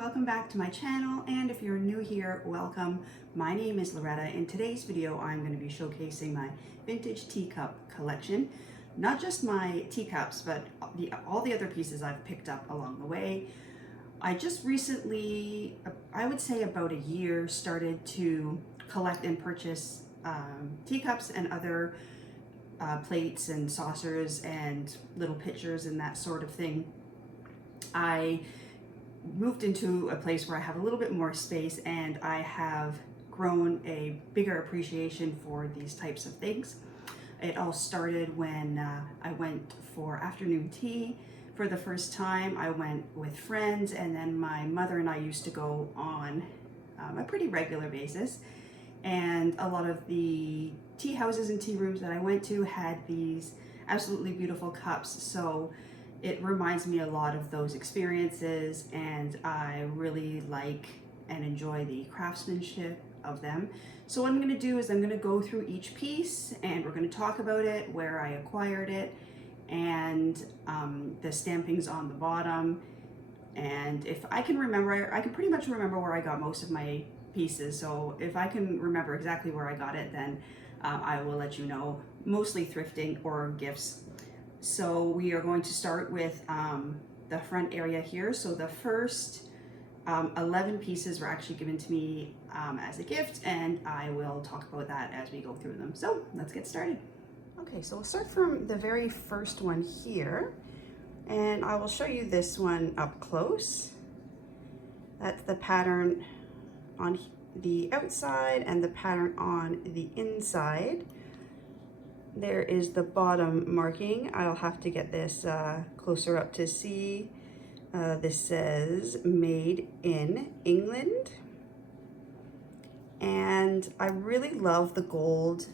welcome back to my channel, and if you're new here, welcome. My name is Loretta. In today's video I'm going to be showcasing my vintage teacup collection. Not just my teacups, but all the other pieces I've picked up along the way. I just recently, I would say about a year, started to collect and purchase teacups and other plates and saucers and little pitchers and that sort of thing. I moved into a place where I have a little bit more space, and I have grown a bigger appreciation for these types of things. It all started when I went for afternoon tea for the first time. I went with friends, and then my mother and I used to go on a pretty regular basis. And a lot of the tea houses and tea rooms that I went to had these absolutely beautiful cups. So it reminds me a lot of those experiences, and I really like and enjoy the craftsmanship of them. So what I'm going to do is I'm going to go through each piece, and we're going to talk about it, where I acquired it, and the stampings on the bottom. And if I can remember, I can pretty much remember where I got most of my pieces. So if I can remember exactly where I got it, then I will let you know, mostly thrifting or gifts. So we are going to start with the front area here. So the first 11 pieces were actually given to me as a gift, and I will talk about that as we go through them. So let's get started. Okay, so we'll start from the very first one here, and I will show you this one up close. That's the pattern on the outside and the pattern on the inside. There is the bottom marking. I'll have to get this closer up to see. This says made in England. And I really love the gold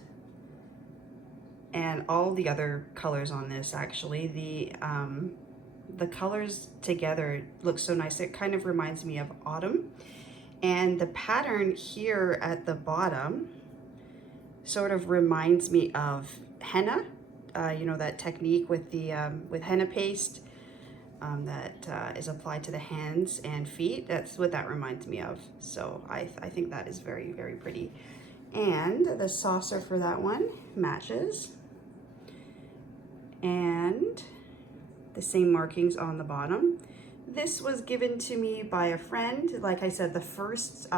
and all the other colors on this. Actually, the colors together look so nice. It kind of reminds me of autumn. And the pattern here at the bottom sort of reminds me of henna, you know, that technique with the with henna paste that is applied to the hands and feet. That's what that reminds me of. So I think that is very, very pretty. And the saucer for that one matches, and the same markings on the bottom. This was given to me by a friend. Like I said, the first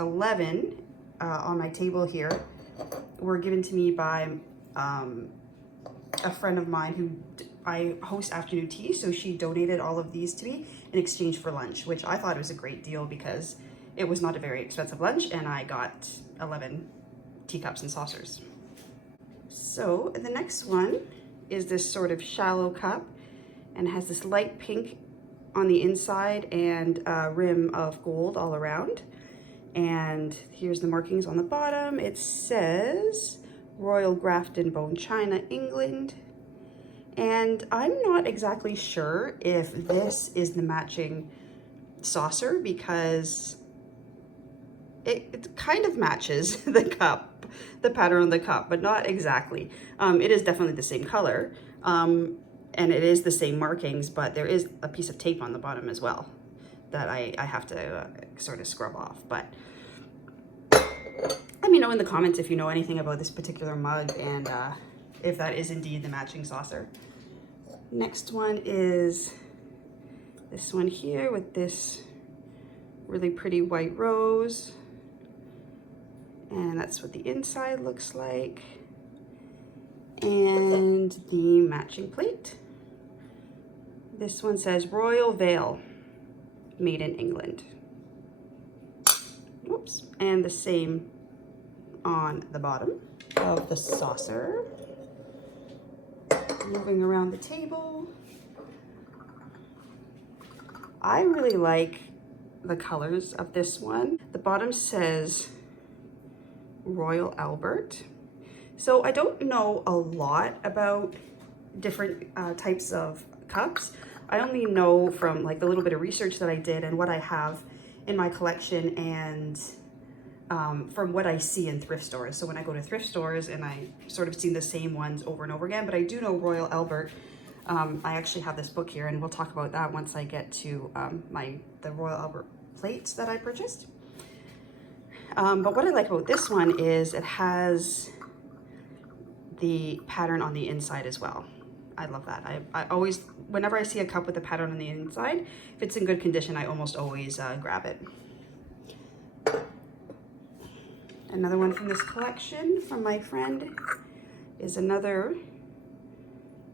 11 on my table here were given to me by a friend of mine who I host afternoon tea, so she donated all of these to me in exchange for lunch, which I thought was a great deal because it was not a very expensive lunch, and I got 11 teacups and saucers. So the next one is this sort of shallow cup, and has this light pink on the inside and a rim of gold all around. And here's the markings on the bottom. It says Royal Grafton Bone China, England. And I'm not exactly sure if this is the matching saucer, because it kind of matches the cup, the pattern on the cup, but not exactly. It is definitely the same color, and it is the same markings, but there is a piece of tape on the bottom as well that I have to sort of scrub off. But let me know in the comments if you know anything about this particular mug, and if that is indeed the matching saucer. Next one is this one here with this really pretty white rose, and that's what the inside looks like, and the matching plate. This one says Royal Vale, made in England. Whoops. And the same on the bottom of the saucer. Moving around the table. I really like the colors of this one. The bottom says Royal Albert. So I don't know a lot about different types of cups. I only know from like the little bit of research that I did and what I have in my collection, and from what I see in thrift stores. So when I go to thrift stores, and I sort of see the same ones over and over again, but I do know Royal Albert I actually have this book here, and we'll talk about that once I get to the Royal Albert plates that I purchased. But what I like about this one is it has the pattern on the inside as well. I love that. I always, whenever I see a cup with a pattern on the inside, if it's in good condition, I almost always grab it. Another one from this collection from my friend is another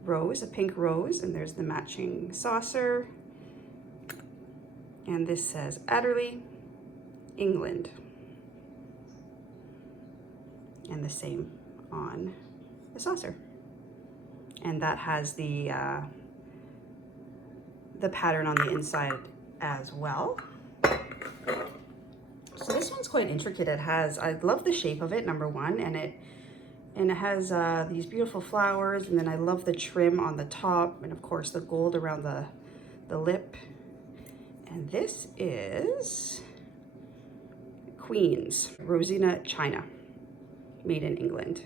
rose, a pink rose, and there's the matching saucer. And this says Adderley, England. And the same on the saucer. And that has the pattern on the inside as well. So this one's quite intricate. It has, I love the shape of it, number one, and it has these beautiful flowers, and then I love the trim on the top, and of course the gold around the lip. And this is Queen's Rosina China, made in England.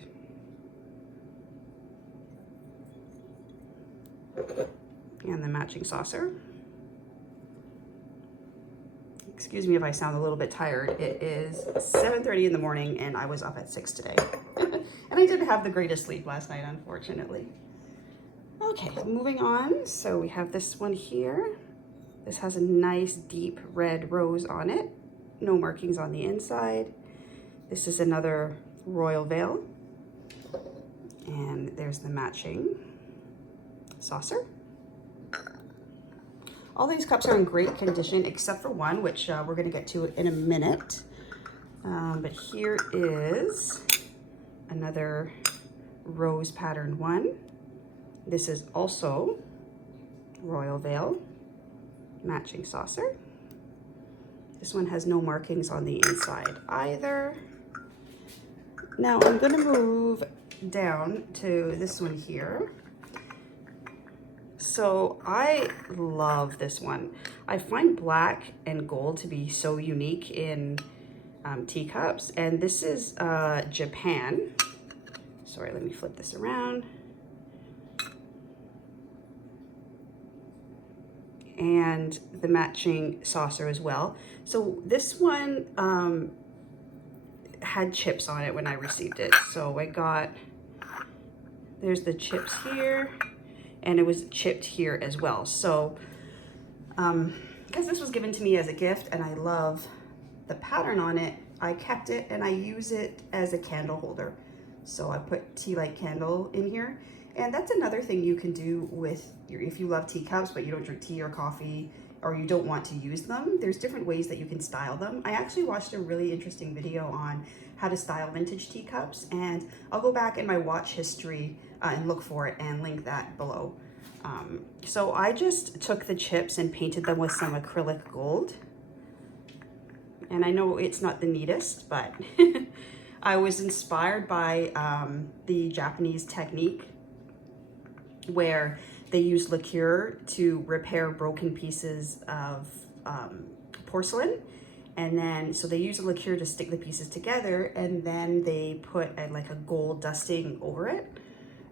And the matching saucer. Excuse me if I sound a little bit tired. It is 7:30 in the morning and I was up at 6 today. And I didn't have the greatest sleep last night, unfortunately. Okay, moving on. So we have this one here. This has a nice deep red rose on it. No markings on the inside. This is another royal veil. And there's the matching saucer. All these cups are in great condition except for one, which we're going to get to in a minute. But here is another rose patterned one. This is also royal veil, matching saucer. This one has no markings on the inside either. Now I'm going to move down to this one here. So I love this one. I find black and gold to be so unique in teacups, and this is Japan. Sorry, let me flip this around. And the matching saucer as well. So this one had chips on it when I received it. So I got, there's the chips here, and it was chipped here as well. So because this was given to me as a gift and I love the pattern on it, I kept it and I use it as a candle holder. So I put tea light candle in here. And that's another thing you can do with your, if you love teacups but you don't drink tea or coffee, or you don't want to use them, there's different ways that you can style them. I actually watched a really interesting video on how to style vintage teacups, and I'll go back in my watch history and look for it and link that below. So I just took the chips and painted them with some acrylic gold. And I know it's not the neatest, but I was inspired by the Japanese technique where they use lacquer to repair broken pieces of porcelain. And then, so they use a liqueur to stick the pieces together, and then they put like a gold dusting over it.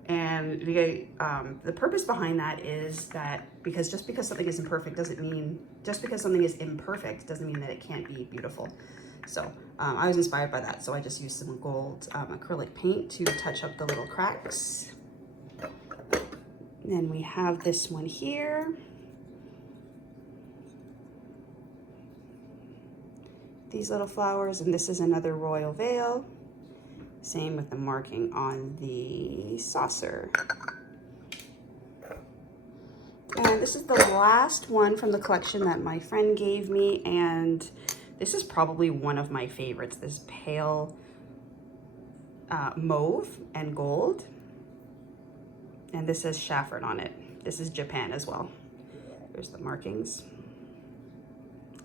And the purpose behind that is that just because something is imperfect doesn't mean, just because something is imperfect doesn't mean that it can't be beautiful. So I was inspired by that. So I just used some gold acrylic paint to touch up the little cracks. Then we have this one here. These little flowers, and this is another royal veil. Same with the marking on the saucer. And this is the last one from the collection that my friend gave me, and this is probably one of my favorites, this pale mauve and gold. And this says Saffron on it. This is Japan as well. There's the markings.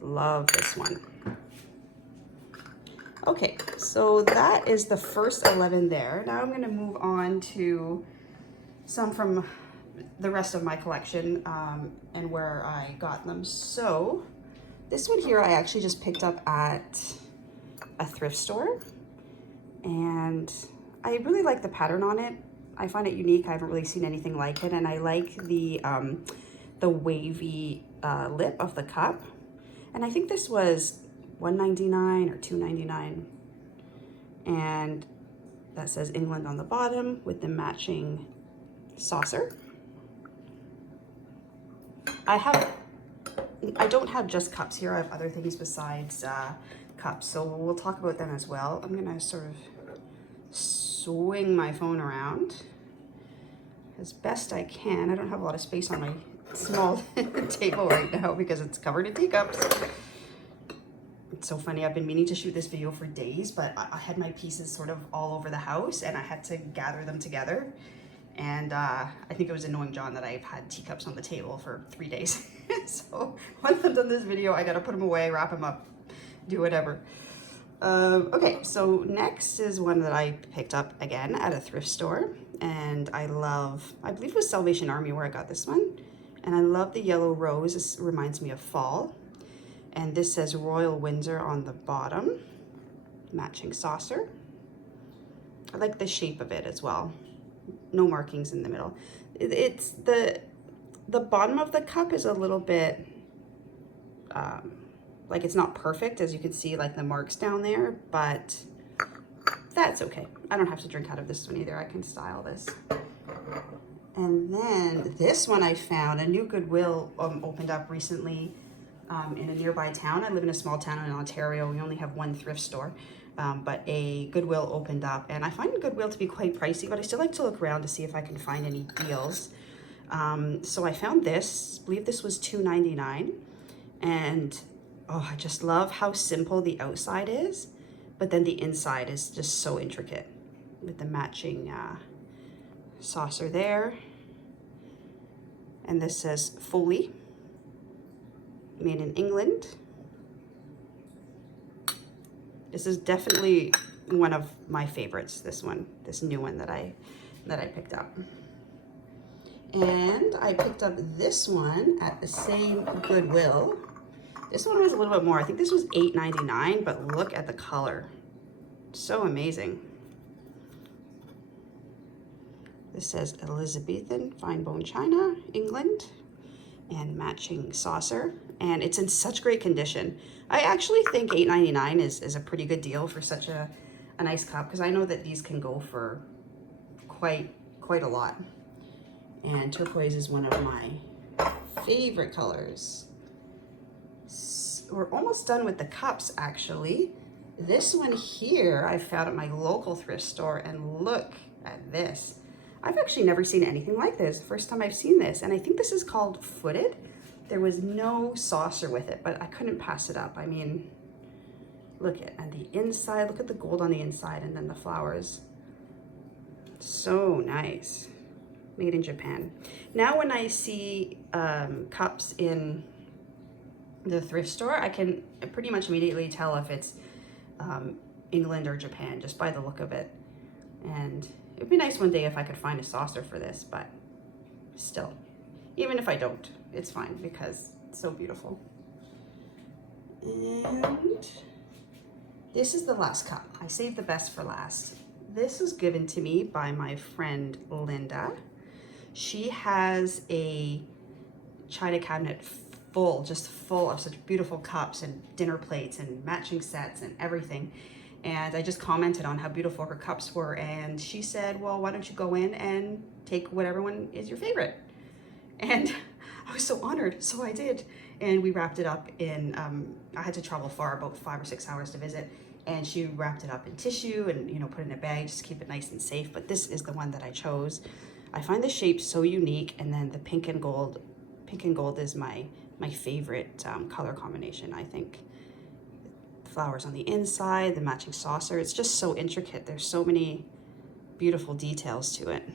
Love this one. Okay, so that is the first 11 there. Now I'm going to move on to some from the rest of my collection and where I got them. So this one here I actually just picked up at a thrift store, and I really like the pattern on it. I find it unique. I haven't really seen anything like it, and I like the wavy lip of the cup. And I think this was $1.99 or $2.99, and that says England on the bottom with the matching saucer. I don't have just cups here. I have other things besides cups, so we'll talk about them as well. I'm gonna sort of swing my phone around as best I can. I don't have a lot of space on my small table right now because it's covered in teacups. It's so funny. I've been meaning to shoot this video for days, but I had my pieces sort of all over the house and I had to gather them together. And I think it was annoying John that I've had teacups on the table for 3 days. So once I'm done this video, I gotta put them away, wrap them up, do whatever. Okay, so next is one that I picked up again at a thrift store, and I believe it was Salvation Army where I got this one, and I love the yellow rose. This reminds me of fall, and this says Royal Windsor on the bottom, matching saucer. I like the shape of it as well. No markings in the middle. It's the bottom of the cup is a little bit like it's not perfect, as you can see, like the marks down there, but that's okay. I don't have to drink out of this one either. I can style this. And then this one I found, a new Goodwill opened up recently in a nearby town. I live in a small town in Ontario. We only have one thrift store, but a Goodwill opened up, and I find Goodwill to be quite pricey, but I still like to look around to see if I can find any deals. So I found this, I believe this was $2.99, and oh, I just love how simple the outside is, but then the inside is just so intricate with the matching saucer there. And this says Foley, made in England. This is definitely one of my favorites, this new one that I picked up. And I picked up this one at the same Goodwill. This one was a little bit more. I think this was $8.99, but look at the color. So amazing. This says Elizabethan fine bone china, England, and matching saucer. And it's in such great condition. I actually think $8.99 is a pretty good deal for such a nice cup, because I know that these can go for quite a lot. And turquoise is one of my favorite colors. We're almost done with the cups, actually. This one here I found at my local thrift store, and look at this. I've actually never seen anything like this. First time I've seen this, and I think this is called Footed. There was no saucer with it, but I couldn't pass it up. I mean, look at the inside. Look at the gold on the inside, and then the flowers. So nice. Made in Japan. Now when I see cups in the thrift store, I can pretty much immediately tell if it's England or Japan just by the look of it. And it'd be nice one day if I could find a saucer for this, but still, even if I don't, it's fine because it's so beautiful. And this is the last cup. I saved the best for last. This was given to me by my friend Linda. She has a china cabinet just full of such beautiful cups and dinner plates and matching sets and everything. And I just commented on how beautiful her cups were, and she said, well, why don't you go in and take whatever one is your favorite? And I was so honored, so I did. And we wrapped it up in, I had to travel far, about 5 or 6 hours to visit, and she wrapped it up in tissue and, you know, put it in a bag just to keep it nice and safe. But this is the one that I chose. I find the shape so unique, and then the pink and gold is my favorite color combination, I think. Flowers on the inside, the matching saucer, it's just so intricate. There's so many beautiful details to it.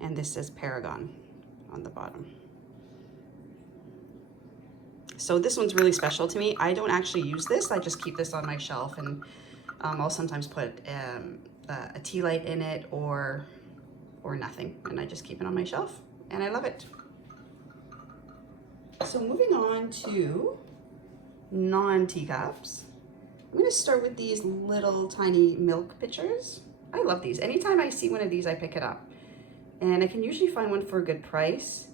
And this says Paragon on the bottom. So this one's really special to me. I don't actually use this. I just keep this on my shelf, and I'll sometimes put a tea light in it or nothing, and I just keep it on my shelf, and I love it. So moving on to non-teacups, I'm going to start with these little tiny milk pitchers. I love these. Anytime I see one of these, I pick it up. And I can usually find one for a good price.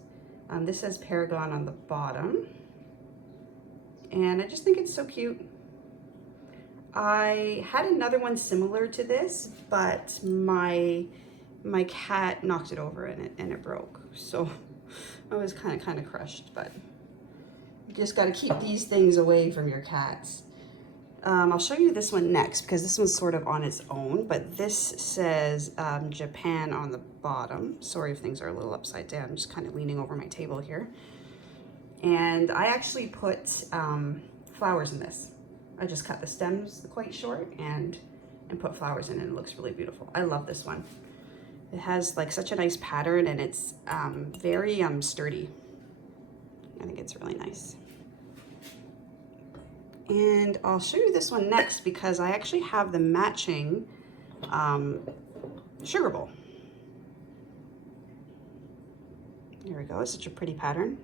This says Paragon on the bottom. And I just think it's so cute. I had another one similar to this, but my cat knocked it over and it broke. So I was kind of crushed, but you just got to keep these things away from your cats. I'll show you this one next because this one's sort of on its own, but this says Japan on the bottom. Sorry if things are a little upside down. I'm just kind of leaning over my table here. And I actually put flowers in this. I just cut the stems quite short and put flowers in it. It looks really beautiful. I love this one. It has like such a nice pattern and it's very sturdy. I think it's really nice. And I'll show you this one next because I actually have the matching sugar bowl. There we go, it's such a pretty pattern.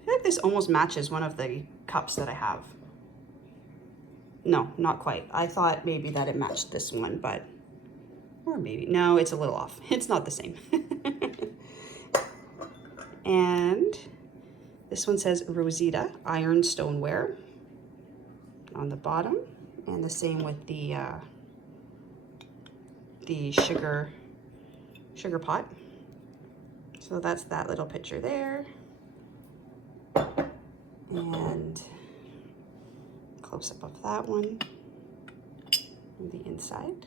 I feel like this almost matches one of the cups that I have. No, not quite. I thought maybe that it matched this one, but, or maybe, no, it's a little off. It's not the same. And this one says Rosita Iron Stoneware on the bottom, and the same with the sugar pot. So that's that little picture there. And close up of that one on the inside.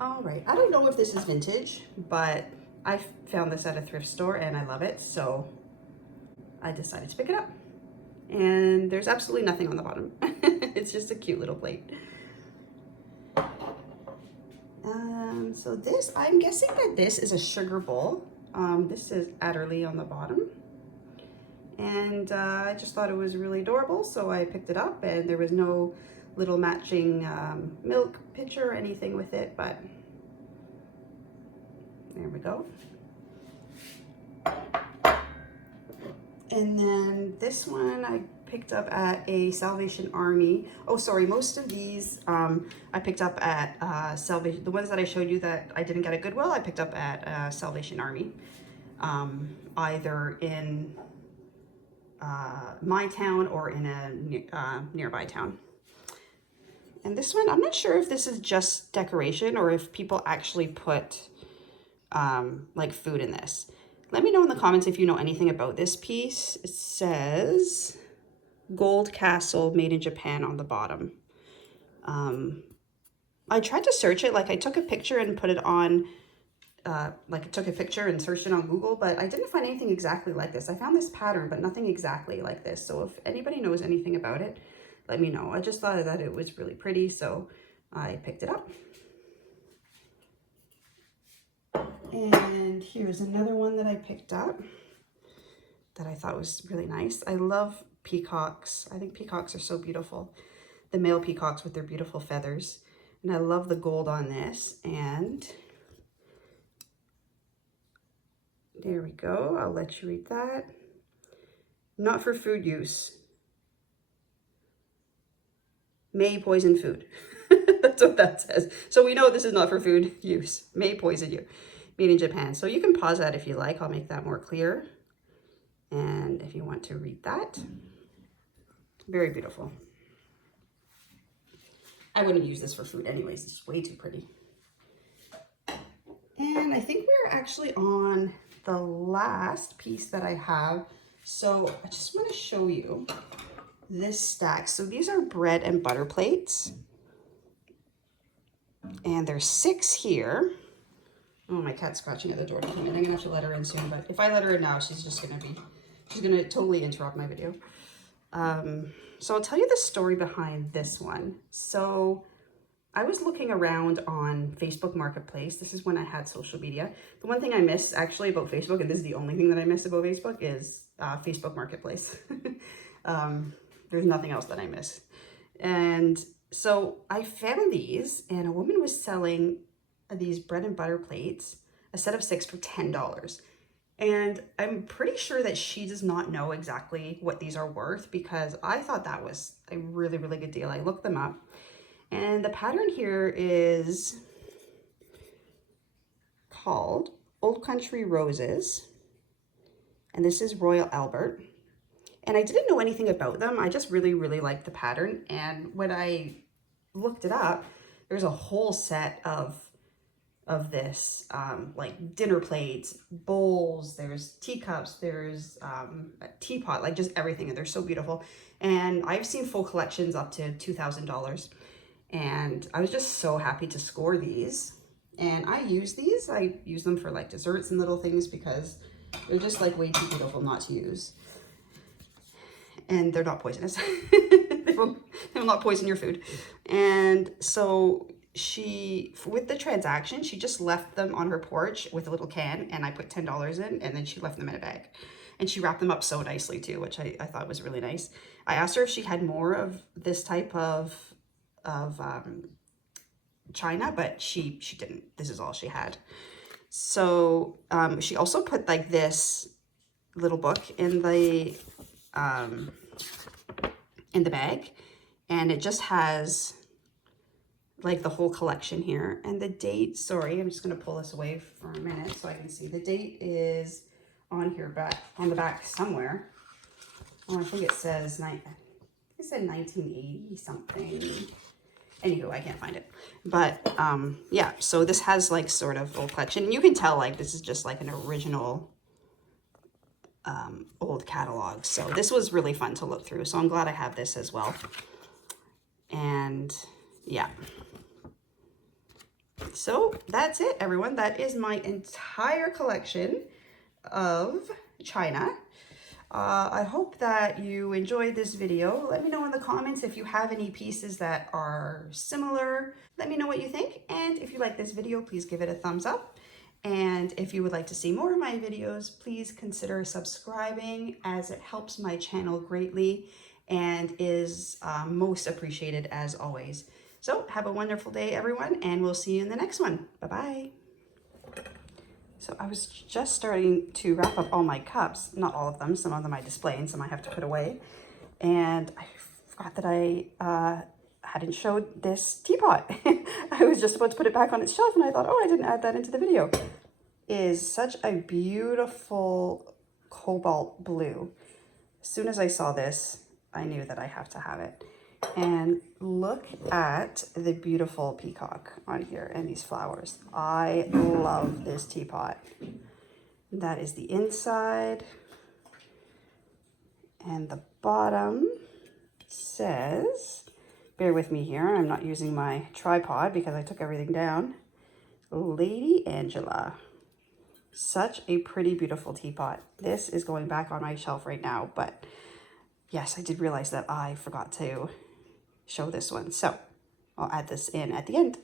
All right, I don't know if this is vintage, but I found this at a thrift store and I love it, so I decided to pick it up. And there's absolutely nothing on the bottom. It's just a cute little plate. So this, I'm guessing that this is a sugar bowl. This is Adderley on the bottom. And I just thought it was really adorable, so I picked it up, and there was no little matching milk pitcher or anything with it, but there we go. And then this one I picked up at a Salvation Army. Oh, sorry, most of these I picked up at Salvation. The ones that I showed you that I didn't get at Goodwill, I picked up at Salvation Army, either in my town or in a nearby town. And this one, I'm not sure if this is just decoration or if people actually put like food in this. Let me know in the comments if you know anything about this piece. It says Gold Castle made in Japan on the bottom. I tried to search it, like I took a picture and put it on, like I took a picture and searched it on Google, but I didn't find anything exactly like this. I found this pattern, but nothing exactly like this. So if anybody knows anything about it, let me know. I just thought that it was really pretty, so I picked it up. And here's another one that I picked up that I thought was really nice. I love peacocks. I think peacocks are so beautiful. The male peacocks with their beautiful feathers. And I love the gold on this. And there we go. I'll let you read that. Not for food use. May poison food. That's what that says. So we know this is not for food use. May poison you. Made in Japan. So you can pause that if you like. I'll make that more clear. And if you want to read that. Very beautiful. I wouldn't use this for food anyways. It's way too pretty. And I think we're actually on the last piece that I have. So I just want to show you this stack. So these are bread and butter plates. And there's 6 here. Oh, my cat's scratching at the door to come in. I'm gonna have to let her in soon, but if I let her in now, she's gonna totally interrupt my video. So I'll tell you the story behind this one. So I was looking around on Facebook Marketplace. This is when I had social media. The one thing I miss actually about Facebook, and this is the only thing that I miss about Facebook, is Facebook Marketplace. There's nothing else that I miss. And so I found these, and a woman was selling these bread and butter plates, a set of 6 for $10. And I'm pretty sure that she does not know exactly what these are worth, because I thought that was a really, really good deal. I looked them up, and the pattern here is called Old Country Roses, and this is Royal Albert. And I didn't know anything about them. I just really, really liked the pattern. And when I looked it up, there's a whole set of this, like dinner plates, bowls, there's teacups, there's a teapot, like just everything. And they're so beautiful. And I've seen full collections up to $2,000. And I was just so happy to score these. And I use these. I use them for like desserts and little things because they're just like way too beautiful not to use. And they're not poisonous. They will not poison your food. And so she, with the transaction, she just left them on her porch with a little can, and I put $10 in, and then she left them in a bag. And she wrapped them up so nicely too, which I thought was really nice. I asked her if she had more of this type of china, but she didn't. This is all she had. So she also put like this little book in the bag, and it just has like the whole collection here. And the date, sorry, I'm just going to pull this away for a minute so I can see. The date is on here, back on the back somewhere. Oh, I think it says, it said 1980 something. Anywho, I can't find it. But yeah, so this has like sort of old collection, and you can tell like this is just like an original old catalog. So this was really fun to look through. So I'm glad I have this as well. And yeah. So that's it, everyone. That is my entire collection of china. I hope that you enjoyed this video. Let me know in the comments if you have any pieces that are similar. Let me know what you think. And if you like this video, please give it a thumbs up. And if you would like to see more of my videos, please consider subscribing, as it helps my channel greatly and is most appreciated as always. So have a wonderful day, everyone, and we'll see you in the next one. Bye-bye. So I was just starting to wrap up all my cups, not all of them. Some of them I display and some I have to put away. And I forgot that I hadn't showed this teapot. I was just about to put it back on its shelf, and I thought, oh, I didn't add that into the video. It is such a beautiful cobalt blue. As soon as I saw this, I knew that I have to have it. And look at the beautiful peacock on here and these flowers. I love this teapot. That is the inside. And the bottom says, bear with me here, I'm not using my tripod because I took everything down, Lady Angela. Such a pretty, beautiful teapot. This is going back on my shelf right now, but yes, I did realize that I forgot to show this one. So I'll add this in at the end.